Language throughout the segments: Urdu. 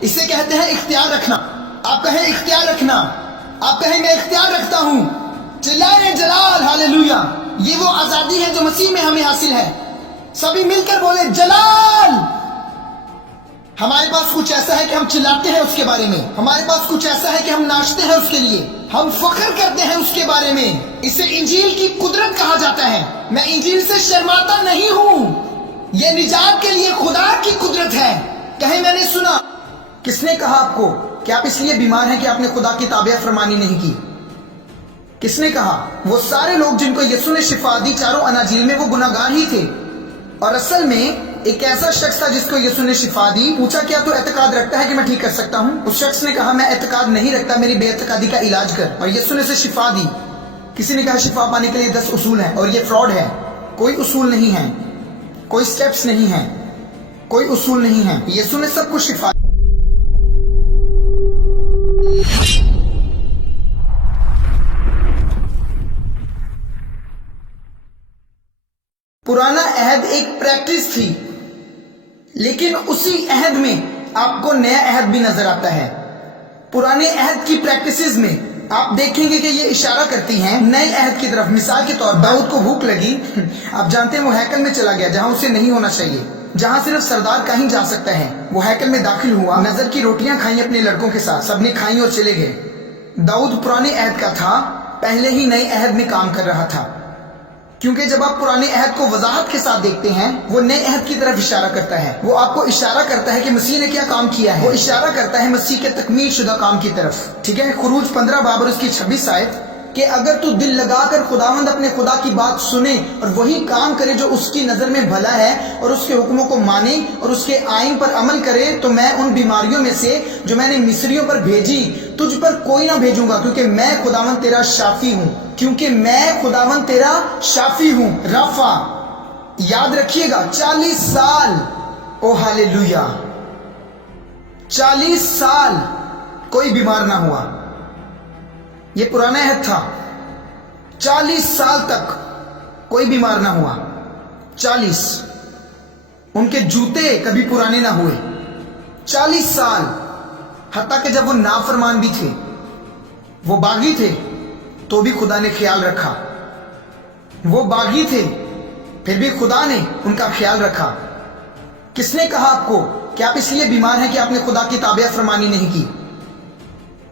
اسے کہتے ہیں اختیار رکھنا. آپ کہیں اختیار رکھنا, آپ کہیں میں اختیار رکھتا ہوں. چلائیں جلال, ہاللیلویا. یہ وہ آزادی ہے جو مسیح میں ہمیں حاصل ہے. سبھی مل کر بولے جلال. ہمارے پاس کچھ ایسا ہے کہ ہم چلاتے ہیں اس کے بارے میں. ہمارے پاس کچھ ایسا ہے کہ ہم ناچتے ہیں اس کے لیے. ہم فخر کرتے ہیں اس کے بارے میں. اسے انجیل کی قدرت کہا جاتا ہے. میں انجیل سے شرماتا نہیں ہوں. یہ نجات کے لیے خدا کی قدرت ہے. کہیں میں نے سنا. کس نے کہا آپ کو کہ آپ اس لیے بیمار ہیں کہ آپ نے خدا کی تابع فرمانی نہیں کی؟ کس نے کہا؟ وہ سارے لوگ جن کو یسوع نے شفا دی چاروں اناجیل میں وہ گناہگار ہی تھے. اور اصل میں ایک ایسا شخص تھا جس کو یسوع نے شفا دی. پوچھا کیا تو اعتقاد رکھتا ہے کہ میں ٹھیک کر سکتا ہوں؟ اس شخص نے کہا میں اعتقاد نہیں رکھتا, میری بے اعتقادی کا علاج کر. اور یسوع نے اسے شفا دی. کسی نے کہا شفا پانے کے لیے 10 اصول ہیں اور یہ فراڈ ہے. کوئی اصول نہیں ہے, کوئی سٹیپس نہیں ہیں, کوئی اصول نہیں ہیں. یسوع نے سب کچھ شفا. پرانا عہد ایک پریکٹس تھی, لیکن اسی عہد میں آپ کو نیا عہد بھی نظر آتا ہے. پرانے عہد کی پریکٹسز میں آپ دیکھیں گے کہ یہ اشارہ کرتی ہیں نئے عہد کی طرف. مثال کے طور پر داؤد کو بھوک لگی. آپ جانتے ہیں وہ ہیکل میں چلا گیا جہاں اسے نہیں ہونا چاہیے, جہاں صرف سردار کا ہی جا سکتا ہے. وہ ہیکل میں داخل ہوا, نظر کی روٹیاں کھائیں اپنے لڑکوں کے ساتھ, سب نے کھائیں اور چلے گئے. داؤد پرانے عہد کا تھا, پہلے ہی نئے عہد میں کام کر رہا تھا. کیونکہ جب آپ پرانے عہد کو وضاحت کے ساتھ دیکھتے ہیں وہ نئے عہد کی طرف اشارہ کرتا ہے. وہ آپ کو اشارہ کرتا ہے کہ مسیح نے کیا کام کیا ہے. وہ اشارہ کرتا ہے مسیح کے تکمیل شدہ کام کی طرف. ٹھیک ہے, خروج 15 باب اور اس کی 26 آیت کہ اگر تو دل لگا کر خداوند اپنے خدا کی بات سنے اور وہی کام کرے جو اس کی نظر میں بھلا ہے اور اس کے حکموں کو مانے اور اس کے آئین پر عمل کرے, تو میں ان بیماریوں میں سے جو میں نے مصریوں پر بھیجی تجھ پر کوئی نہ بھیجوں گا, کیونکہ میں خداوند تیرا شافی ہوں. کیونکہ میں خداوند تیرا شافی ہوں. رافع, یاد رکھیے گا 40 سال, او ہاللیلویا, 40 سال کوئی بیمار نہ ہوا. یہ پرانا عہد تھا. 40 سال تک کوئی بیمار نہ ہوا. 40. ان کے جوتے کبھی پرانے نہ ہوئے. 40 سال. حتیٰ کہ جب وہ نافرمان بھی تھے, وہ باغی تھے, تو بھی خدا نے خیال رکھا. وہ باغی تھے, پھر بھی خدا نے ان کا خیال رکھا. کس نے کہا آپ کو کہ آپ اس لیے بیمار ہیں کہ آپ نے خدا کی تابع فرمانی نہیں کی؟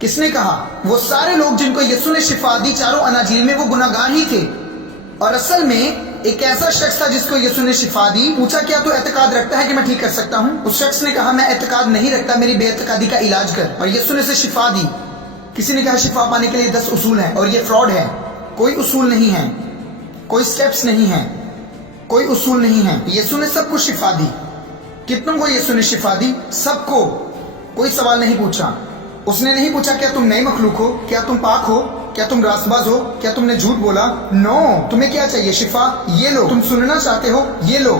کس نے کہا؟ وہ سارے لوگ جن کو یسوع نے شفا دی چاروں اناجیل میں وہ گناہگار ہی تھے. اور اصل میں ایک ایسا شخص تھا جس کو یسوع نے شفا دی. پوچھا کیا تو اعتقاد رکھتا ہے کہ میں ٹھیک کر سکتا ہوں؟ اس شخص نے کہا میں اعتقاد نہیں رکھتا, میری بے اعتقادی کا علاج کر. اور یسوع نے اسے شفا دی. کسی نے کہا شفا پانے کے لیے 10 اصول ہیں اور یہ فراڈ ہے. کوئی اصول نہیں ہے, کوئی سٹیپس نہیں ہیں, کوئی اصول نہیں ہیں. یسوع نے سب کو شفا دی. کتنوں کو یسوع نے شفا دی؟ سب کو. کوئی سوال نہیں پوچھا. اس نے نہیں پوچھا کیا تم نئی مخلوق ہو, کیا تم پاک ہو, کیا تم راست باز ہو, کیا تم نے جھوٹ بولا. نو. تمہیں کیا چاہیے؟ شفا, یہ لو. تم سننا چاہتے ہو, یہ لو.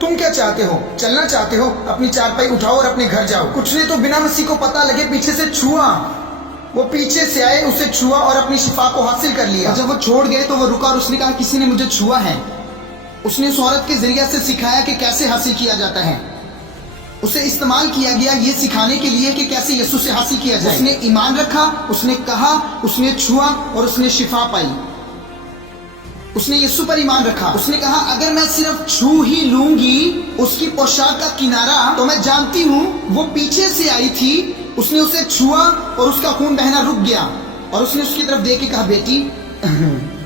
تم کیا چاہتے ہو؟ چلنا چاہتے ہو, اپنی چارپائی اٹھاؤ اور اپنے گھر جاؤ. کچھ نے تو بنا مسیح کو پتہ لگے پیچھے سے چھوا. وہ پیچھے سے آئے, اسے چھوا اور اپنی شفا کو حاصل کر لیا. جب وہ چھوڑ گئے تو وہ رکا اور اس نے کہا کسی نے مجھے چھوا ہے. اس نے اس عورت کے ذریعے سے سکھایا کہ کیسے حاصل کیا جاتا ہے. اسے استعمال کیا گیا یہ سکھانے کے لیے کہ کیسے یسوع سے حاصل کیا جائے. اس نے ایمان رکھا, اس نے کہا, اس نے چھوا اور اس نے شفا پائی. اس نے یسوع پر ایمان رکھا. اس نے کہا اگر میں صرف چھو ہی لوں گی اس کی پوشاک کا کنارہ تو میں جانتی ہوں وہ پیچھے سے آئی تھی. اس نے اسے چھوا اور اس کا خون بہنا رک گیا. اور اس نے اس کی طرف دیکھ کے کہا بیٹی,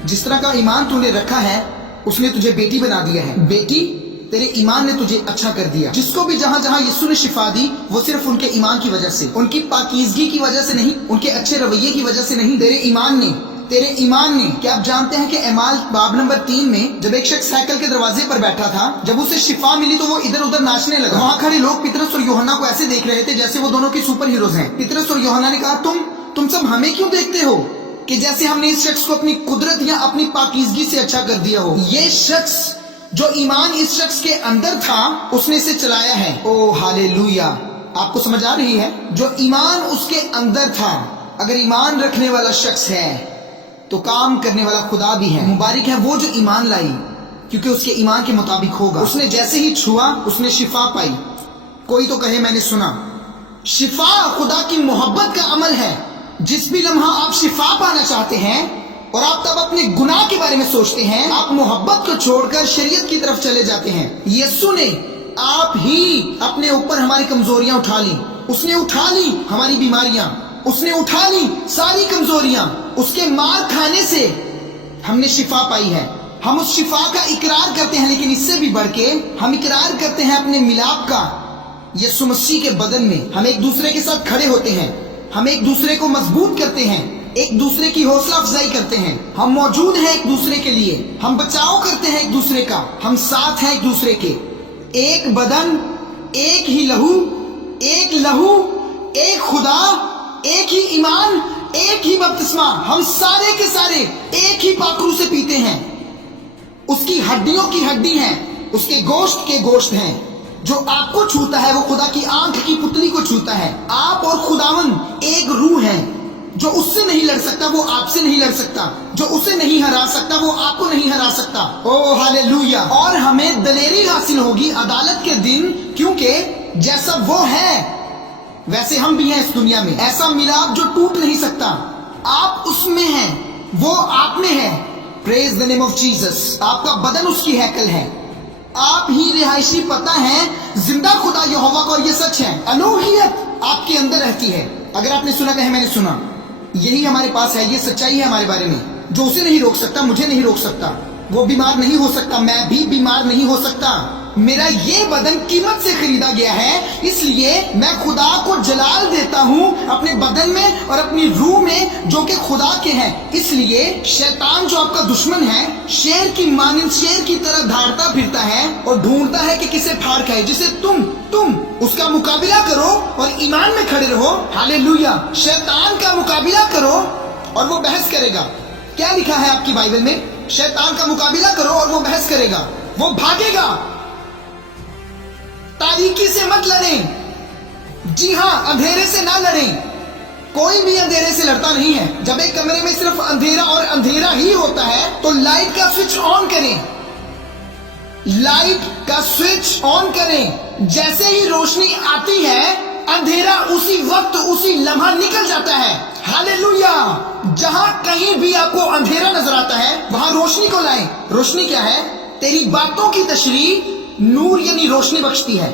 جس طرح کا ایمان تو نے رکھا ہے اس نے تجھے بیٹی بنا دیا ہے. بیٹی, تیرے ایمان نے تجھے اچھا کر دیا. جس کو بھی جہاں جہاں یسوع نے شفا دی وہ صرف ان کے ایمان کی وجہ سے, ان کی پاکیزگی کی وجہ سے نہیں, ان کے اچھے رویے کی وجہ سے نہیں, تیرے ایمان نے. تیرے ایمان نے. کیا آپ جانتے ہیں کہ اعمال باب نمبر 3 میں جب ایک شخص ہیکل کے دروازے پر بیٹھا تھا, جب اسے شفا ملی تو وہ ادھر ادھر ناچنے لگا. وہاں کھڑے لوگ پطرس اور یوحنا کو ایسے دیکھ رہے تھے جیسے وہ دونوں کی سپر ہیروز ہیں. پطرس اور یوحنا نے کہا تم سب ہمیں کیوں دیکھتے ہو کہ جیسے ہم نے اس شخص کو اپنی قدرت یا اپنی پاکیزگی سے اچھا کر دیا ہو. یہ شخص جو ایمان اس شخص کے اندر تھا اس نے اسے چلایا ہے. او ہاللیلویا. آپ کو سمجھ آ رہی ہے؟ جو ایمان اس کے اندر تھا, اگر ایمان رکھنے والا شخص ہے تو کام کرنے والا خدا بھی ہے. مبارک ہے وہ جو ایمان لائی, کیونکہ اس کے ایمان کے مطابق ہوگا. اس نے جیسے ہی چھوا اس نے شفا پائی. کوئی تو کہے میں نے سنا. شفا خدا کی محبت کا عمل ہے. جس بھی لمحہ آپ شفا پانا چاہتے ہیں اور آپ تب اپنے گناہ کے بارے میں سوچتے ہیں، آپ محبت کو چھوڑ کر شریعت کی طرف چلے جاتے ہیں. یسوع نے آپ ہی اپنے اوپر ہماری کمزوریاں اٹھا لی. اس نے اٹھا لی ہماری بیماریاں، اس نے اٹھا لی ساری کمزوریاں. اس کے مار کھانے سے ہم نے شفا پائی ہے. ہم اس شفا کا اقرار کرتے ہیں، لیکن اس سے بھی بڑھ کے ہم اقرار کرتے ہیں اپنے ملاپ کا. یسوع مسیح کے بدن میں ہم ایک دوسرے کے ساتھ کھڑے ہوتے ہیں، ہم ایک دوسرے کو مضبوط کرتے ہیں، ایک دوسرے کی حوصلہ افزائی کرتے ہیں. ہم موجود ہیں ایک دوسرے کے لیے، ہم بچاؤ کرتے ہیں ایک دوسرے کا، ہم ساتھ ہیں ایک دوسرے کے. ایک بدن، ایک ہی لہو، ایک خدا، ایک ہی ایمان، ایک ہی بپتسمہ. ہم سارے کے سارے ایک ہی پاکرو سے پیتے ہیں. اس کی ہڈیوں کی ہڈی ہیں، اس کے گوشت کے گوشت ہیں. جو آپ کو چھوتا ہے وہ خدا کی آنکھ کی پتلی کو چھوتا ہے. آپ اور خداوند ایک روح ہیں. جو اس سے نہیں لڑ سکتا وہ آپ سے نہیں لڑ سکتا، جو اسے نہیں ہرا سکتا وہ آپ کو نہیں ہرا سکتا. او ہاللویا. اور ہمیں دلیری حاصل ہوگی عدالت کے دن، کیونکہ جیسا وہ ہے ویسے ہم بھی ہیں اس دنیا میں. ایسا ملاپ جو ٹوٹ نہیں سکتا. آپ اس میں ہیں، وہ آپ میں ہے. پریز دی نیم آف جیسس. آپ کا بدن اس کی ہیکل ہے. آپ ہی رہائشی پتہ ہیں زندہ خدا یہوہ کا، اور یہ سچ ہے. الوہیت آپ کے اندر رہتی ہے. اگر آپ نے سنا کہے میں نے سنا، یہی ہمارے پاس ہے، یہ سچائی ہے ہمارے بارے میں. جو اسے نہیں روک سکتا مجھے نہیں روک سکتا. وہ بیمار نہیں ہو سکتا، میں بھی بیمار نہیں ہو سکتا. میرا یہ بدن قیمت سے خریدا گیا ہے، اس لیے میں خدا کو جلال دیتا ہوں اپنے بدن میں اور اپنی روح میں جو کہ خدا کے ہیں. اس لیے شیطان جو آپ کا دشمن ہے، شیر کی مانند شیر کی طرح دھاڑتا پھرتا ہے اور ڈھونڈتا ہے کہ کسے پھاڑ کھائے، جسے تم اس کا مقابلہ کرو اور ایمان میں کھڑے رہو. ہاللویا. شیطان کا مقابلہ کرو اور وہ بحث کرے گا. کیا لکھا ہے آپ کی بائبل میں؟ شیطان کا مقابلہ کرو اور وہ بحث کرے گا، وہ بھاگے گا. تاریکی سے مت لڑیں. جی ہاں، اندھیرے سے نہ لڑیں. کوئی بھی اندھیرے سے لڑتا نہیں ہے. جب ایک کمرے میں صرف اندھیرا اور اندھیرا ہی ہوتا ہے تو لائٹ کا سوئچ آن کریں. لائٹ کا سوئچ آن کریں. جیسے ہی روشنی آتی ہے اندھیرا اسی وقت اسی لمحہ نکل جاتا ہے. ہاللویا. جہاں کہیں بھی آپ کو اندھیرا نظر آتا ہے وہاں روشنی کو لائیں. روشنی کیا ہے؟ تیری باتوں کی تشریح نور یعنی روشنی بخشتی ہے،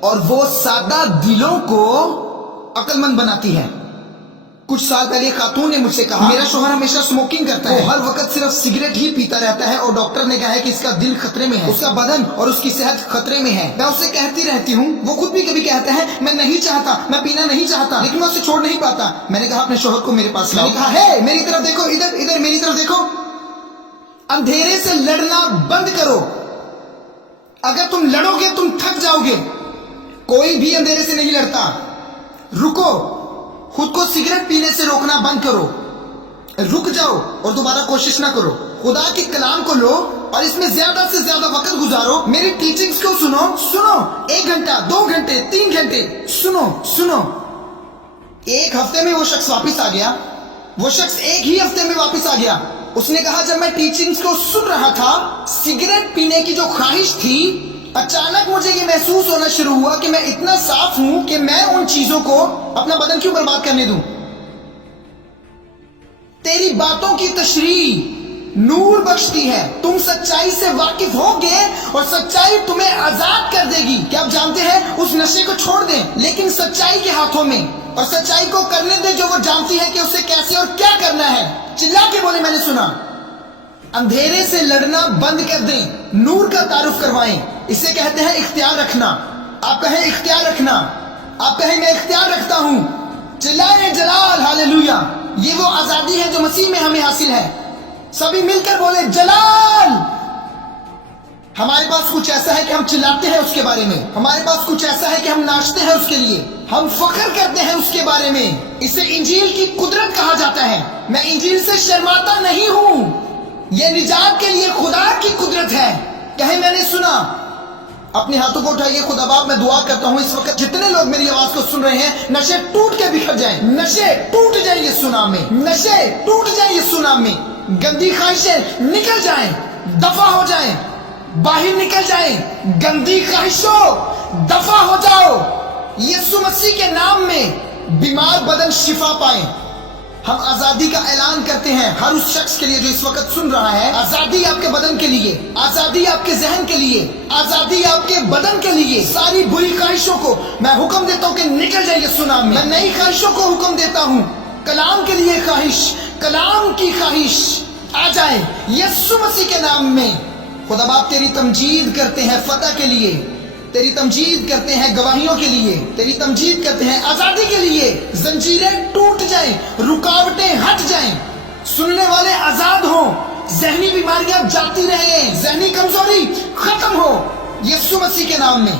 اور وہ سادہ دلوں کو عقل مند بناتی ہے. کچھ سال پہلے خاتون نے مجھ سے کہا میرا شوہر ہمیشہ اسموکنگ کرتا ہے، وہ ہر وقت صرف سگریٹ ہی پیتا رہتا ہے، اور ڈاکٹر نے کہا ہے کہ اس کا دل خطرے میں ہے، اس کا بدن اور اس کی صحت خطرے میں ہے. میں اسے کہتی رہتی ہوں، وہ خود بھی کبھی کہتا ہے میں نہیں چاہتا، میں پینا نہیں چاہتا، لیکن میں اسے چھوڑ نہیں پاتا. میں نے کہا اپنے شوہر کو میرے پاس لاؤ. میں نے کہا ہے میری طرف دیکھو، ادھر میری طرف دیکھو. اندھیرے سے لڑنا بند کرو. اگر تم لڑو گے تم تھک جاؤ گے. کوئی بھی اندھیرے سے نہیں لڑتا. رکو. خود کو سگریٹ پینے سے روکنا بند کرو. رک جاؤ اور دوبارہ کوشش نہ کرو. خدا کے کلام کو لو اور اس میں زیادہ سے زیادہ وقت گزارو. میری ٹیچنگز کو سنو. 1 گھنٹہ 2 گھنٹے 3 گھنٹے سنو. ایک ہفتے میں وہ شخص واپس آ گیا. وہ شخص ایک ہی ہفتے میں واپس آ گیا. اس نے کہا جب میں ٹیچنگز کو سن رہا تھا، سگریٹ پینے کی جو خواہش تھی، اچانک مجھے یہ محسوس ہونا شروع ہوا کہ میں اتنا صاف ہوں کہ میں ان چیزوں کو اپنا بدن کیوں برباد کرنے دوں. تیری باتوں کی تشریح نور بخشتی ہے. تم سچائی سے واقف ہوگے اور سچائی تمہیں آزاد کر دے گی. کیا آپ جانتے ہیں اس نشے کو چھوڑ دیں، لیکن سچائی کے ہاتھوں میں، اور سچائی کو کرنے دے جو وہ جانتی ہے کہ اسے کیسے اور کیا کرنا ہے. چلا کے بولے میں نے سنا. اندھیرے سے لڑنا بند کر دیں، نور کا تعارف کروائیں. اسے کہتے ہیں اختیار رکھنا. آپ کہیں اختیار رکھنا، آپ کہیں میں اختیار رکھتا ہوں. چلائیں جلال. ہاللویا. یہ وہ آزادی ہے جو مسیح میں ہمیں حاصل ہے. سبھی مل کر بولے جلال. ہمارے پاس کچھ ایسا ہے کہ ہم چلاتے ہیں اس کے بارے میں. ہمارے پاس کچھ ایسا ہے کہ ہم ناچتے ہیں اس کے لیے. ہم فخر کرتے ہیں اس کے بارے میں. اسے انجیل کی قدرت کہا جاتا ہے. میں انجیل سے شرماتا نہیں ہوں. یہ نجات کے لیے خدا کی قدرت ہے. کہیں میں نے سنا. اپنے ہاتھوں کو اٹھائیے. خدا باپ میں دعا کرتا ہوں اس وقت جتنے لوگ میری آواز کو سن رہے ہیں، نشے ٹوٹ کے بکھر جائیں. نشے ٹوٹ جائیں یہ سنام میں. نشے ٹوٹ جائیں یہ سنام میں. گندی خواہشیں نکل جائیں، دفع ہو جائیں، باہر نکل جائیں. گندی خواہشوں دفع ہو جاؤ. یسوع مسیح کے نام میں بیمار بدن شفا پائیں. ہم آزادی کا اعلان کرتے ہیں ہر اس شخص کے لیے جو اس وقت سن رہا ہے. آزادی آپ کے بدن کے لیے, آزادی آپ کے ذہن کے لیے, آزادی آپ کے بدن کے لیے. ساری بری خواہشوں کو میں حکم دیتا ہوں کہ نکل جائیے سونام میں. میں نئی خواہشوں کو حکم دیتا ہوں. کلام کے لیے خواہش, کلام کی خواہش آ جائے یسوع مسیح کے نام میں. خدا باپ تیری تمجید کرتے ہیں فتح کے لیے, تیری تمجید کرتے ہیں گواہیوں کے لیے, تیری تمجید کرتے ہیں آزادی کے لیے. زنجیریں ٹوٹ جائیں, رکاوٹیں ہٹ جائیں, سننے والے آزاد ہوں, ذہنی بیماریاں جاتی رہیں, ذہنی کمزوری ختم ہو یسوع مسیح کے نام میں.